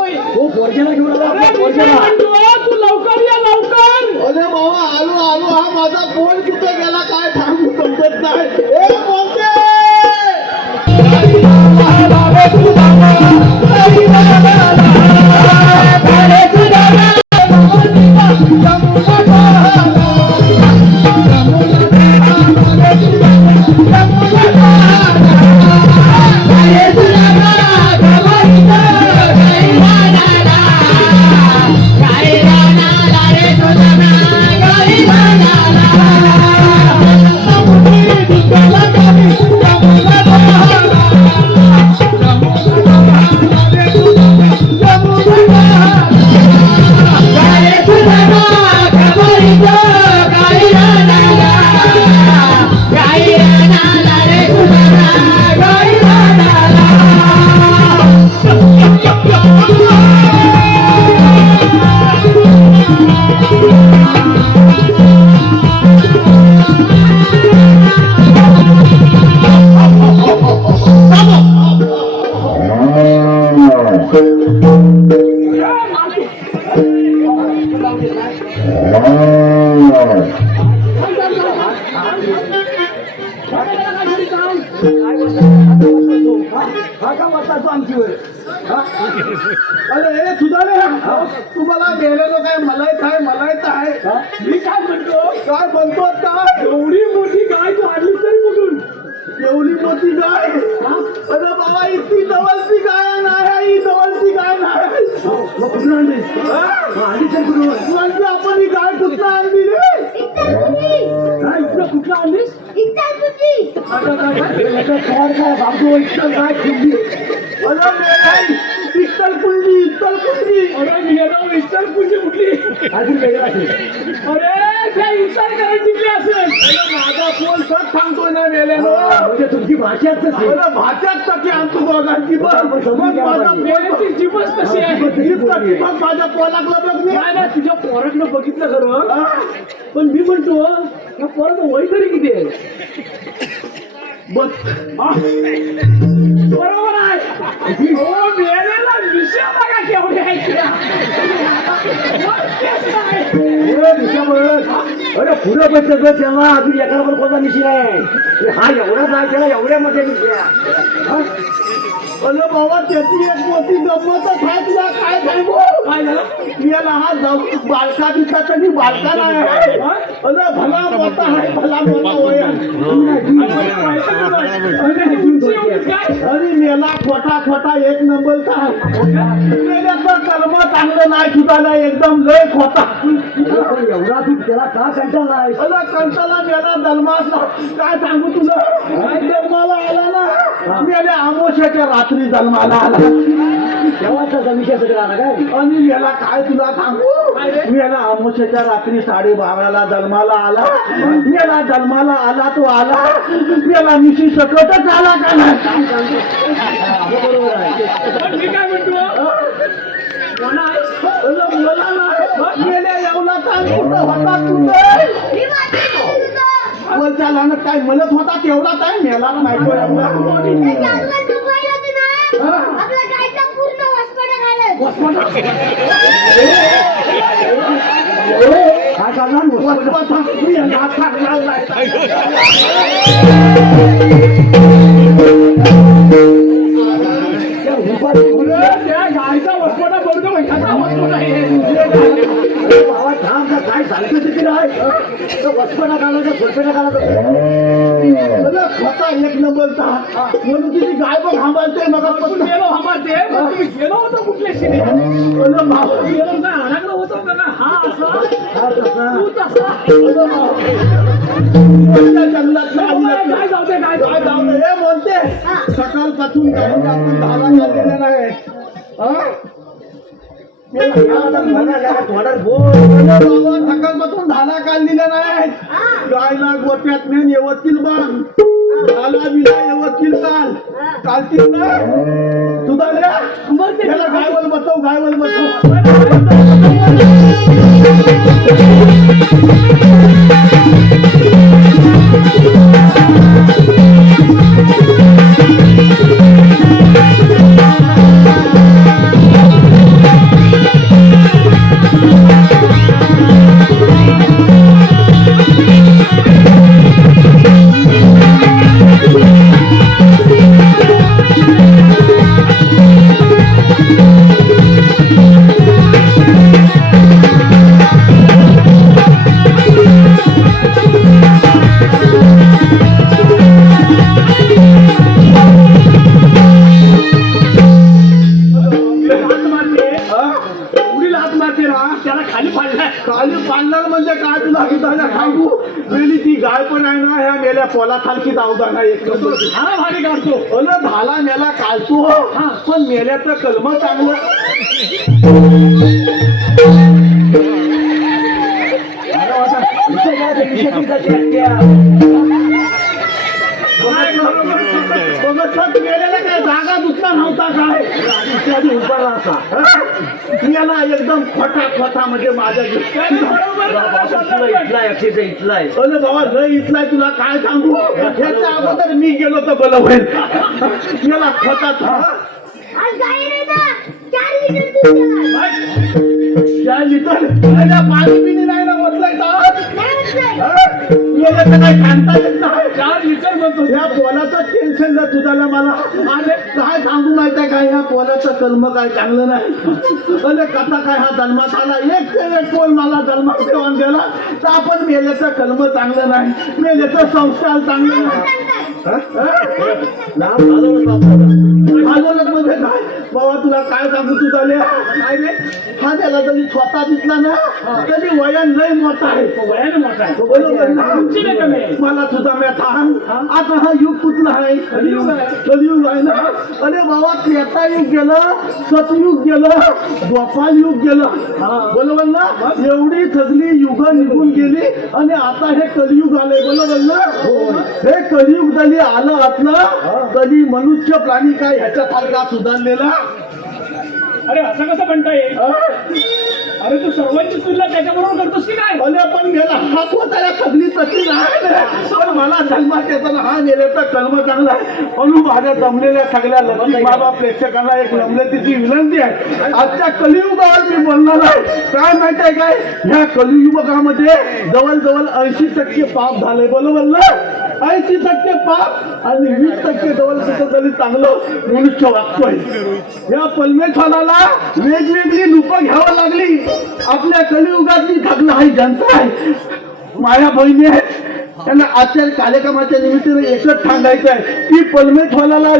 होय तो पोरगेला घेऊन आला आपल्या अरे मी काय पोरगेला. म्हणतो, तू लवकर या लवकर. अरे बाबा आलो आलो. हा माझा फोन कुठे गेला काय सांगू समजत नाही. ए कोणते अरे सुधारे तुम्हाला गेलेलो काय मलाही आहे. मी काय म्हणतो, काय म्हणतो काय एवढी मोठी गाय तू आणली तरी कुठून? एवढी मोठी गाय. अरे बाबा इतकी जवळची गाय नाही. ही जवळची गाय नाही. मग कुठून आणली? आणली तर कुठून? म्हणजे आपण ही गाय कुठं आणली रे. काय इकडं कुठलं आणलीस? काय बाबू इकडं काय खुंडी? अरे मेलाई, इत्तलकुंडी. अरे मी येणार इस्टरपूरची कुठली? अजून वेगळं असेल. अरे त्या इस्टर करंट टिकली असेल. अरे माझा फोन सट सांगतोय ना मेल्यानो. म्हणजे तुमची भाषाच तशी. अरे भाच्यात टाकी आणतो दोघांची बघ. मग माझा मेल्याची जीवच तशी आहे. जीभ टाकी बघ माझ्या पोलाकला बघ मी. नाही ना, तुझ्या पोराकडं बघितलं खरं, पण मी म्हणतो या पोराचं वय तरी किती आहे? बघ बरोबर आहे. हो मेलेला विषय बघा केवढे आहेत त्या. मग तेच नाही. अरे पुढं बसलं तेव्हा अजून एकावर कोणता निशी आहे. हा एवढाच आहे त्याला एवढ्यामध्ये निशी. अरे बाबा त्याची एक मोठी गंमतच आहे. तुला काय सांगू. काय झालं? याला हा बालका दिसला तरी बालका नाही आहे. अरे भला मोठा आहे. भला मोठा वय आहे. तुमची एवढीच काय? अरे मेला खोटा एक नंबरचा आहे. मेल्याचा कर्म चांगलं नाही सुद्धा एकदम लय खोटा. एवढा तू त्याला का कंटाळला आहे? अरे कंटाला मेला जन्माला काय सांगू तुला. जन्माला आला ना मेल्या आमोशाच्या रात्री जन्माला आला. तेव्हाचा जमिशा सगळं आला काय? आणि मेला काय तुला सांगू. मेला आमोशाच्या रात्री 12:30 जन्माला आला. मेला जन्माला आला तो आला. मेला निशी सकटच आला का नाही. बरोबर आहे. पण मी काय म्हणतो, कोण आहे? अरे मला नाही. मेल्या एवढा काय कुठं होता तुझं. झाला ना काय म्हणत होता तेवढा काय मेला माहिती काय करणार? त्या गायचा वसपटा बरोबर वैशाचा वसपटा आहे. बाबा थांब ना, काय सांगतो तिथे नाही. वसपणा काढायचा फुलपेटा काढायचा. होता एक नंबरचा म्हणून तिची गाय पण थांबायचे मग आपण गेलो हमाते, पण तुम्ही गेलो होतो कुठल्या शिने? गेलो काय अडकलं होतो का? हा असं तू तसा जंगलात काय जाऊ दे काय काय जाऊ दे. हे बोलते सकाळपासून काही आपण धारा गेलेल्या नाही. सकाळपासून धारा काढलेल्या नाहीत. गायला गोट्यात नेऊन येवतील बाण झाला बिला येवतील काल कालतील ना सुधारल्या. मग त्याला गायवल बसव त्याला खाली पाडलाय. खाली पाडणार म्हणजे काय तुला हिताला सांगू मेली ती गाय पण आहे ना ह्या मेल्या पोलाखालची दावदाना एक नंबर हा भारी काढतो. अन झाला मेला काढतो पण मेल्याचं कलम चांगलं मेलेला काय जागा दुसरा नव्हता काय इत्यादी उभारला असा याला एकदम खोटा खोटा म्हणजे माझ्या इथलाय अरे बाबा लय इथलाय तुला काय सांगू ह्याच्या अगोदर मी गेलो तर बल होईल याला खोटा चार लिटर पाणी पिणी नाही ना म्हटलंय काय सांगता येत नाही 4 लिटर म्हणतो. या पोलाचं टेन्शन जर तुझ्याला मला अरे काय सांगू माहिती काय ह्या पोलाचं कलम काय चांगलं नाही अरे कसा काय हा जन्मात आला एक ते एक पोल मला जन्मात ठेवून गेला तर आपण मेल्याचं कलम चांगलं नाही मेल्याचं संस्कार चांगलं मध्ये काय बाबा तुला काय सांगू तू झाले काय रे हा त्याला जरी स्वतः दिसला ना तरी वयन लय मोठा आहे वयाने मोठा आहे. बरोबर ना? उंची नाही कमी आहे. मला सुद्धा मी थांब आता हा युग कुठला आहे कलियुग आहे ना अरे बाबा त्रेता युग गेलं सतयुग गेलं द्वापार युग गेलं बरोबर ना एवढी सगळी युग निघून गेली आणि आता हे कलियुग आलंय बरोबर ना हे कलियुग जरी आलं आतलं तरी मनुष्य प्राणी काय ह्याच्यासारखा सुधारलेला अरे असं कसं म्हणता येईल. अरे तू सर्वांची तुलना त्याच्याबरोबर करतोस की काय. अरे पण गेला हा पोताला सगळी तशी नाही पण मला जन्मात येताना हा गेल्याचा कलम चांगला आहे म्हणून माझ्या जमलेल्या सगळ्या लक्ष्मी बाबा प्रेक्षकांना एक नम्रतेची विनंती आहे आजच्या कलियुगावर मी बोलणार आहे काय माहिती आहे काय ह्या कलियुगामध्ये जवळजवळ 80% पाप झाले बरोबर ना 80% पाप आणि 20% जवळ कुठं तरी चांगलं मनुष्य वागतोय या पलमेश्वराला वेगवेगळी रूपं घ्यावं लागली आपल्या कलियुगातली थकलं ही जनता आहे माझ्या बहिणी आहेत त्यांना आजच्या कार्यक्रमाच्या निमित्ताने एकच सांगायचं आहे की पलमेश्वराला